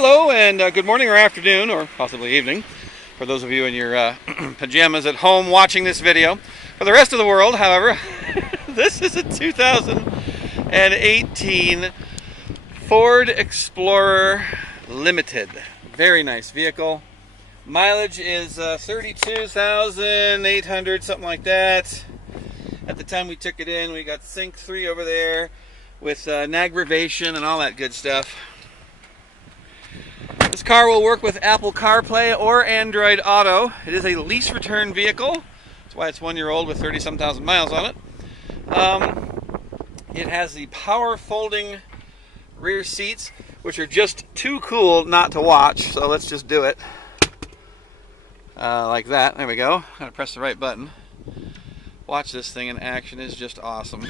Hello and good morning or afternoon or possibly evening for those of you in your pajamas at home watching this video. For the rest of the world, however, this is a 2018 Ford Explorer Limited. Very nice vehicle. Mileage is 32,800, something like that. At the time we took it in, we got Sync 3 over there with navigation and all that good stuff. This car will work with Apple CarPlay or Android Auto. It is a lease return vehicle. That's why it's 1 year old with 30-some thousand miles on it. It has the power folding rear seats, which are just too cool not to watch. So let's just do it like that. There we go. Gotta press the right button. Watch this thing in action. It's just awesome.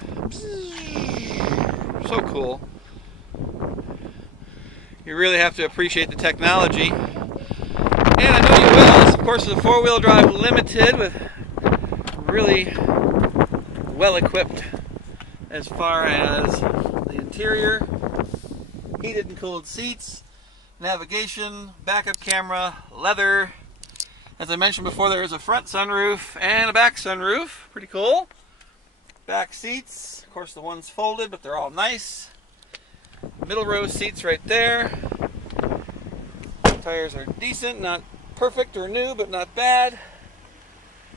So cool. You really have to appreciate the technology. And I know you will. This, of course, is a four-wheel drive Limited with really well-equipped as far as the interior. Heated and cooled seats, navigation, backup camera, leather. As I mentioned before, there is a front sunroof and a back sunroof. Pretty cool. Back seats, of course the one's folded, but they're all nice. Middle row seats right there. Tires are decent, not perfect or new, but not bad.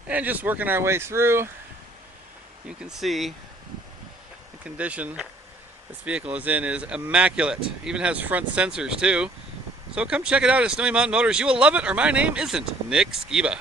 And just working our way through, you can see the condition this vehicle is in is immaculate. Even has front sensors too. So come check it out at Snowy Mountain Motors. You will love it, or my name isn't Nick Skiba.